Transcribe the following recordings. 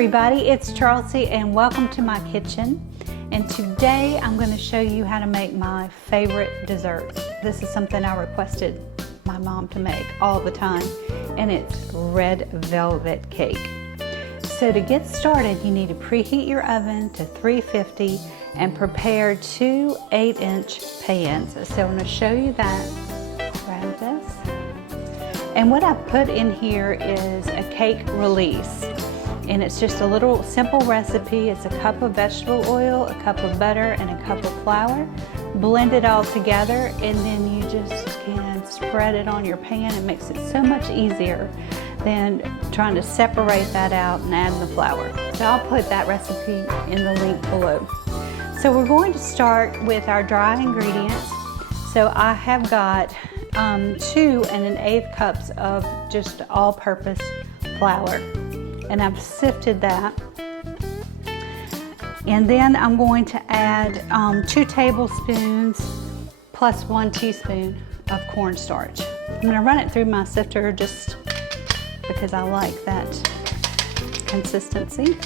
everybody, it's Charlesy and welcome to my kitchen. And today I'm going to show you how to make my favorite dessert. This is something I requested my mom to make all the time, and it's red velvet cake. So to get started, you need to preheat your oven to 350 and prepare two 8-inch pans. So I'm going to show you that. Grab this. And what I put in here is a cake release. And it's just a little simple recipe. It's a cup of vegetable oil, a cup of butter, and a cup of flour. Blend it all together, and then you just can spread it on your pan. It makes it so much easier than trying to separate that out and add the flour. So I'll put that recipe in the link below. So we're going to start with our dry ingredients. So I have got 2 1/8 cups of just all-purpose flour. And I've sifted that. And then I'm going to add 2 tablespoons plus 1 teaspoon of cornstarch. I'm going to run it through my sifter just because I like that consistency.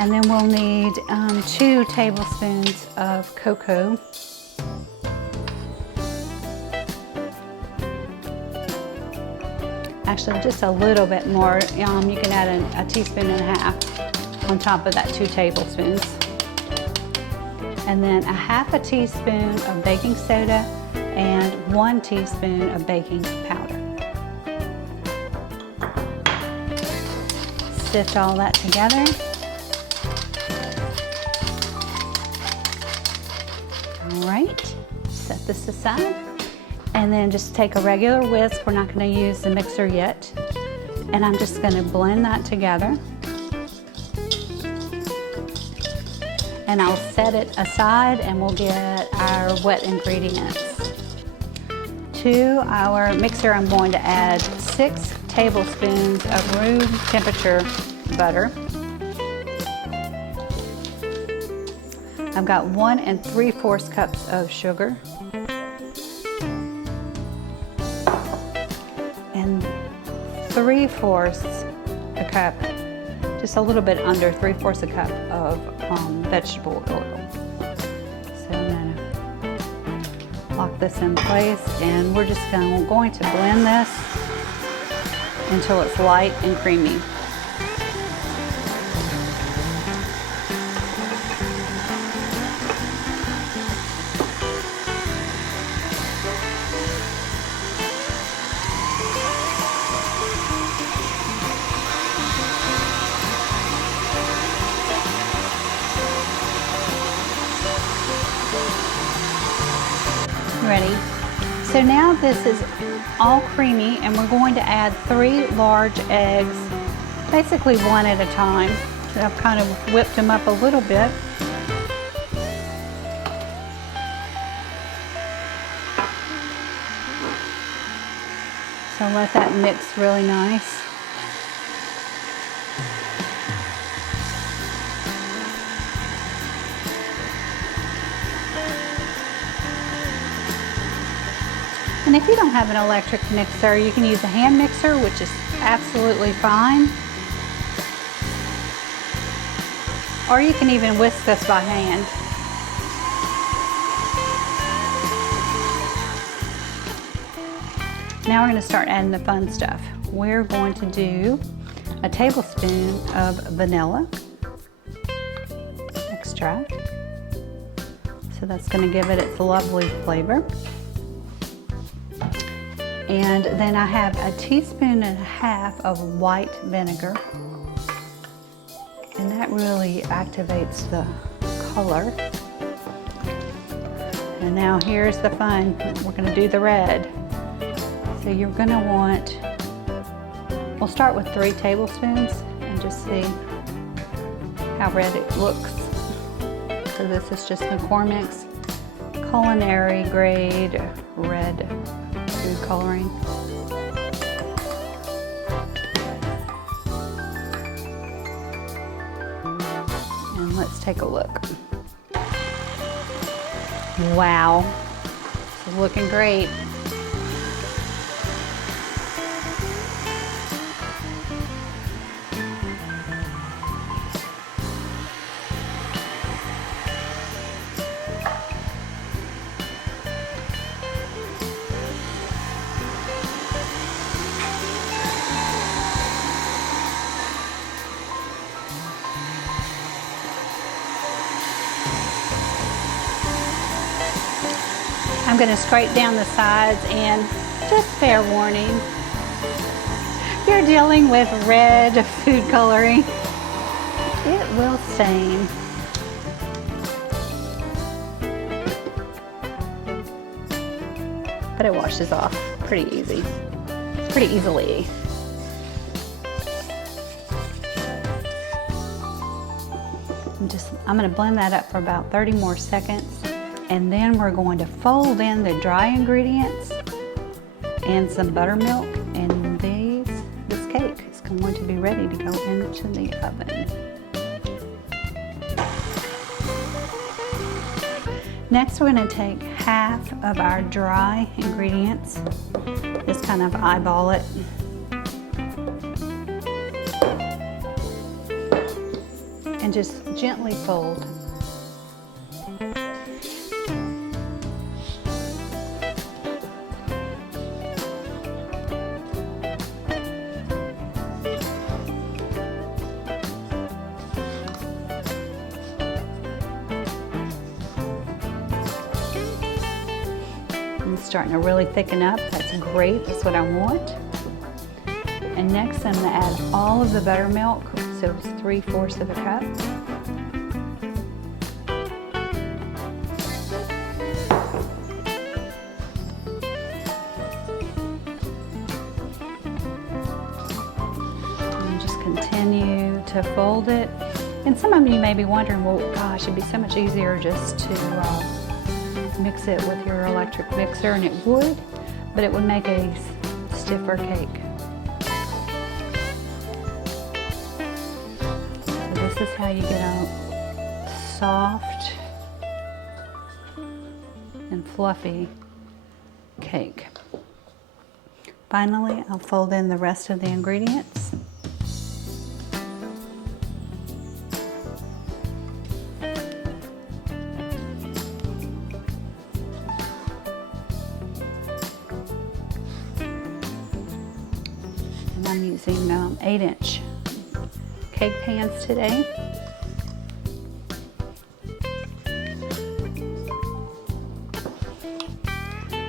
And then we'll need 2 tablespoons of cocoa. Actually, just a little bit more. You can add a teaspoon and a half on top of that 2 tablespoons. And then a half a teaspoon of baking soda and 1 teaspoon of baking powder. Sift all that together. All right, set this aside. And then just take a regular whisk. We're not going to use the mixer yet. And I'm just going to blend that together. And I'll set it aside and we'll get our wet ingredients. To our mixer, I'm going to add 6 tablespoons of room temperature butter. I've got 1 3/4 cups of sugar. And 3/4 a cup, just a little bit under 3/4 a cup of vegetable oil. So I'm gonna lock this in place, and we're just going to blend this until it's light and creamy. Ready. So now this is all creamy, and we're going to add 3 large eggs, basically 1 at a time. So I've kind of whipped them up a little bit. So let that mix really nice. And if you don't have an electric mixer, you can use a hand mixer, which is absolutely fine. Or you can even whisk this by hand. Now we're going to start adding the fun stuff. We're going to do a tablespoon of vanilla extract. So that's going to give it its lovely flavor. And then I have a teaspoon and a half of white vinegar. And that really activates the color. And now here's the fun. We're going to do the red. So you're going to want, we'll start with 3 tablespoons and just see how red it looks. So this is just McCormick's culinary grade red food coloring. And let's take a look. Wow, it's looking great. going to scrape down the sides, and just fair warning, you're dealing with red food coloring. It will stain. But it washes off pretty easily. I'm going to blend that up for about 30 more seconds, and then we're going to fold in the dry ingredients and some buttermilk, and this cake is going to be ready to go into the oven. Next, we're going to take half of our dry ingredients, just kind of eyeball it. And just gently fold. It's starting to really thicken up. That's great. That's what I want. And next, I'm going to add all of the buttermilk. So it's 3/4 of a cup. And just continue to fold it. And some of you may be wondering, well, gosh, it'd be so much easier just to mix it with your electric mixer, and it would, but it would make a stiffer cake. This is how you get a soft and fluffy cake. Finally, I'll fold in the rest of the ingredients. And I'm using 8-inch cake pans today.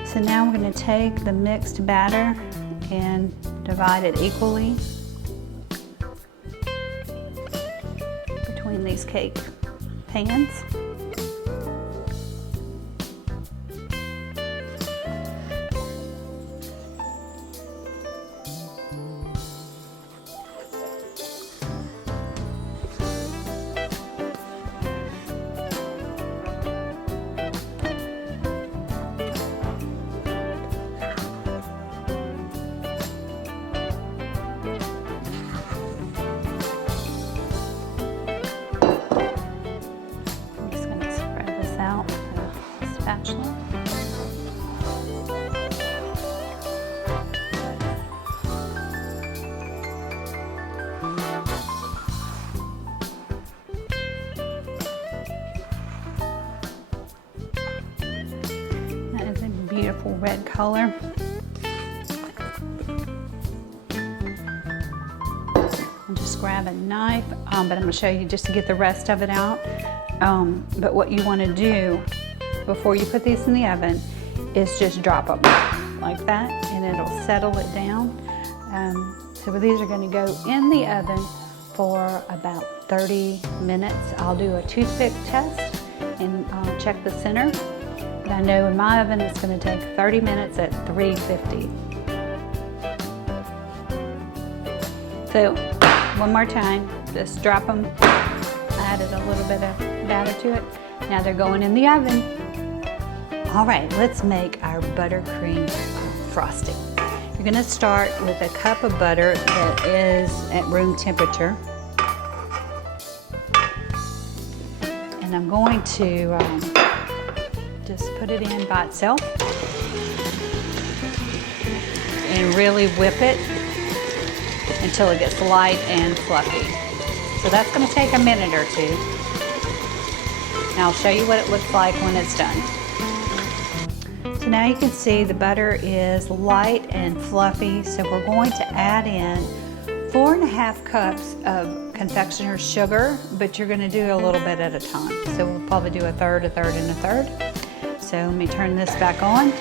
So now we're going to take the mixed batter and divide it equally between these cake pans. Spatula. That is a beautiful red color. I'll just grab a knife, but I'm going to show you just to get the rest of it out. But what you want to do before you put these in the oven is just drop them like that, and it'll settle it down. So these are going to go in the oven for about 30 minutes. I'll do a toothpick test and I'll check the center. But I know in my oven it's going to take 30 minutes at 350. So one more time, just drop them. I added a little bit of batter to it. Now they're going in the oven. All right, let's make our buttercream frosting. You're gonna start with a cup of butter that is at room temperature. And I'm going to just put it in by itself and really whip it until it gets light and fluffy. So that's gonna take a minute or two. Now I'll show you what it looks like when it's done. So now you can see the butter is light and fluffy, so we're going to add in 4.5 cups of confectioner's sugar, but you're going to do a little bit at a time. So we'll probably do a third, and a third. So So let me turn this back on.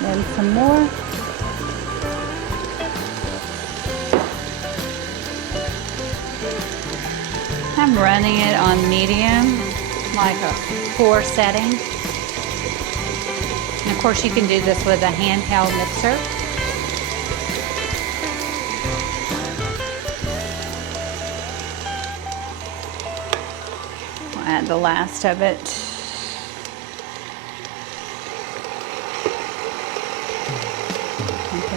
And some more. I'm running it on medium, like a 4 setting. And of course you can do this with a handheld mixer. We'll add the last of it.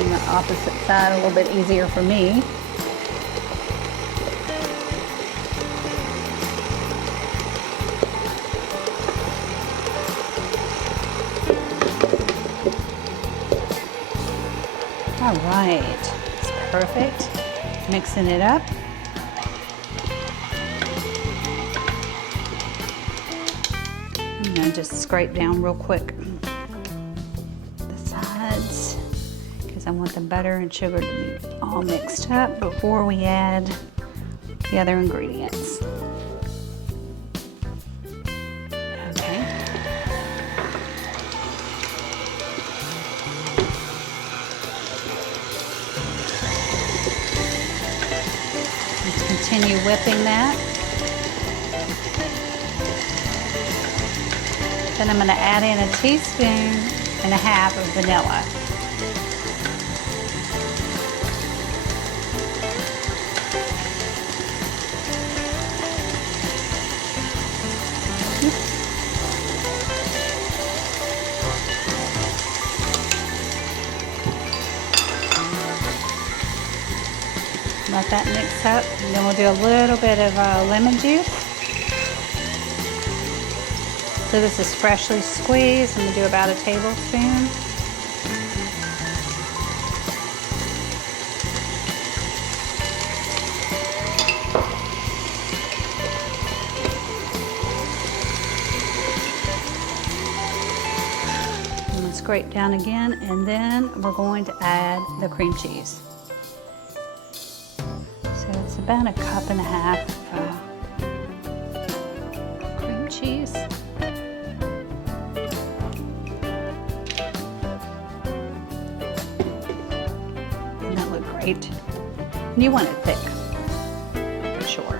The opposite side a little bit easier for me. All right, it's perfect. Mixing it up. I'm gonna just scrape down real quick the sides, because I want the butter and sugar to be all mixed up before we add the other ingredients. Okay. Let's continue whipping that. Then I'm going to add in 1.5 teaspoons of vanilla. Let that mix up, and then we'll do a little bit of lemon juice. So this is freshly squeezed. I'm going to do about 1 tablespoon. I'm going to scrape down again, and then we're going to add the cream cheese. So it's about 1.5 cups of cream cheese. Doesn't that look great? And you want it thick, for sure.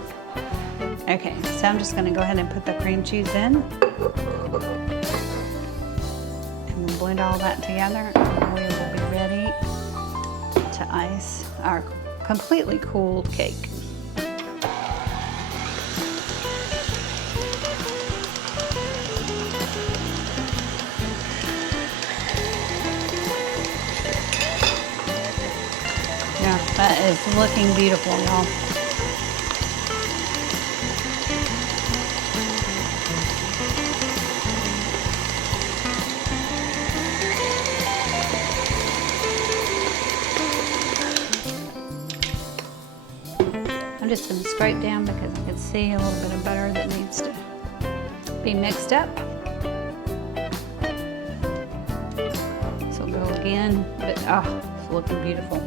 Okay, so I'm just going to go ahead and put the cream cheese in. And we'll blend all that together, and we will be ready to ice our completely cooled cake. Yeah, that is looking beautiful, y'all. I'm just going to scrape down because I can see a little bit of butter that needs to be mixed up. So go again, but it's looking beautiful.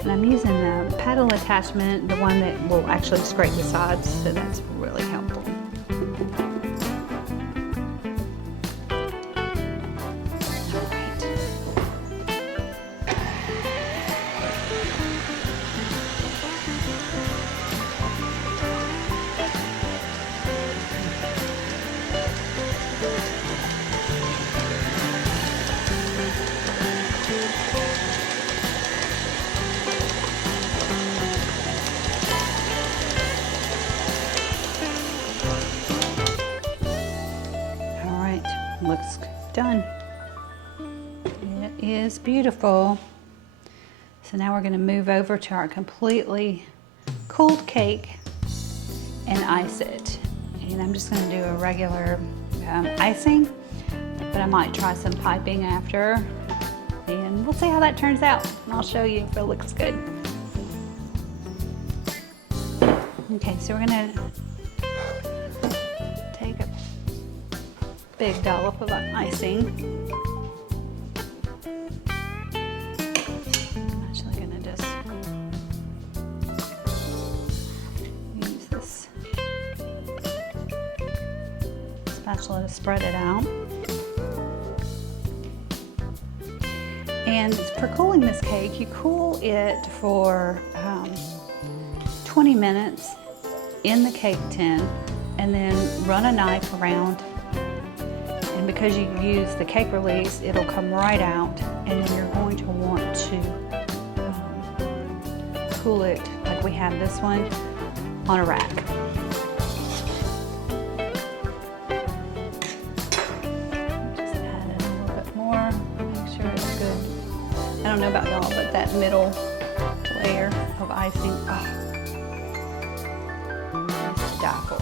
And I'm using the paddle attachment, the one that will actually scrape the sides, so that's really helpful. Looks done. It is beautiful. So now we're going to move over to our completely cooled cake and ice it. And I'm just going to do a regular icing, but I might try some piping after. And we'll see how that turns out. And I'll show you if it looks good. Okay, so we're going to take a big dollop of icing. Spatula to spread it out. And for cooling this cake, you cool it for 20 minutes in the cake tin and then run a knife around. And because you use the cake release, it'll come right out, and then you're going to want to cool it like we have this one on a rack. I don't know about y'all, but that middle layer of icing, oh, it's to die for.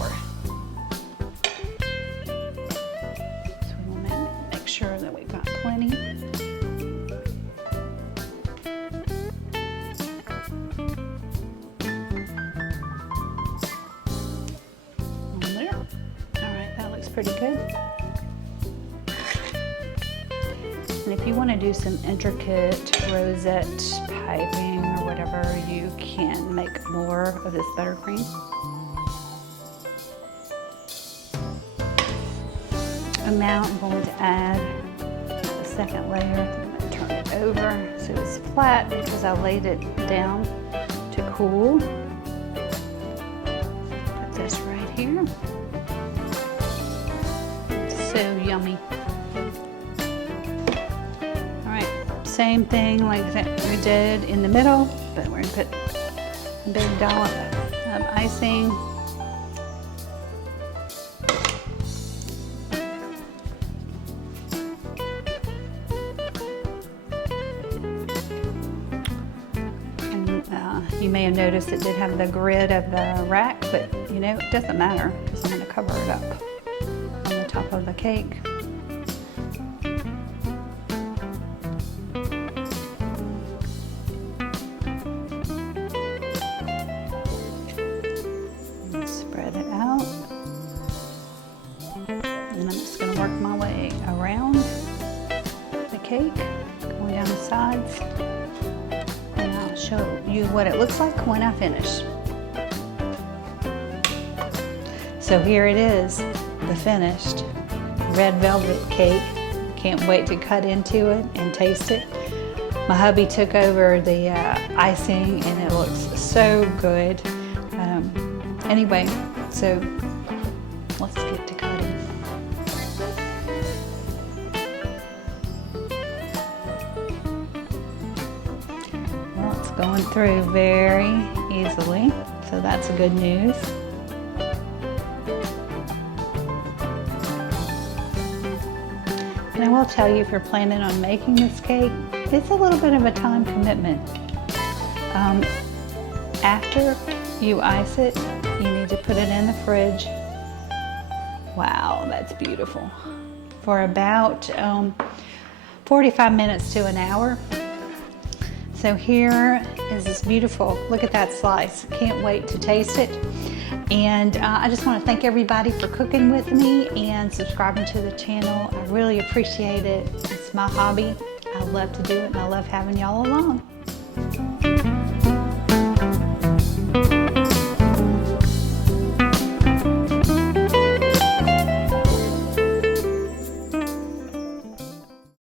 So we want to make sure that we've got plenty. On there. All right, that looks pretty good. And if you want to do some intricate rosette piping or whatever, you can make more of this buttercream. And now I'm going to add the second layer. I'm going to turn it over so it's flat because I laid it down to cool. Put this right here. It's so yummy. Same thing like we did in the middle, but we're going to put a big dollop of icing. And you may have noticed it did have the grid of the rack, but you know, it doesn't matter because I'm going to cover it up on the top of the cake. Work my way around the cake, going down the sides, and I'll show you what it looks like when I finish. So here it is, the finished red velvet cake. Can't wait to cut into it and taste it. My hubby took over the icing and it looks so good. Anyway, so let's get to cutting. Going through very easily, so that's good news. And I will tell you, if you're planning on making this cake, it's a little bit of a time commitment. After you ice it, you need to put it in the fridge. Wow, that's beautiful. For about 45 minutes to an hour. So here is this beautiful, look at that slice. Can't wait to taste it. And I just want to thank everybody for cooking with me and subscribing to the channel. I really appreciate it. It's my hobby. I love to do it and I love having y'all along.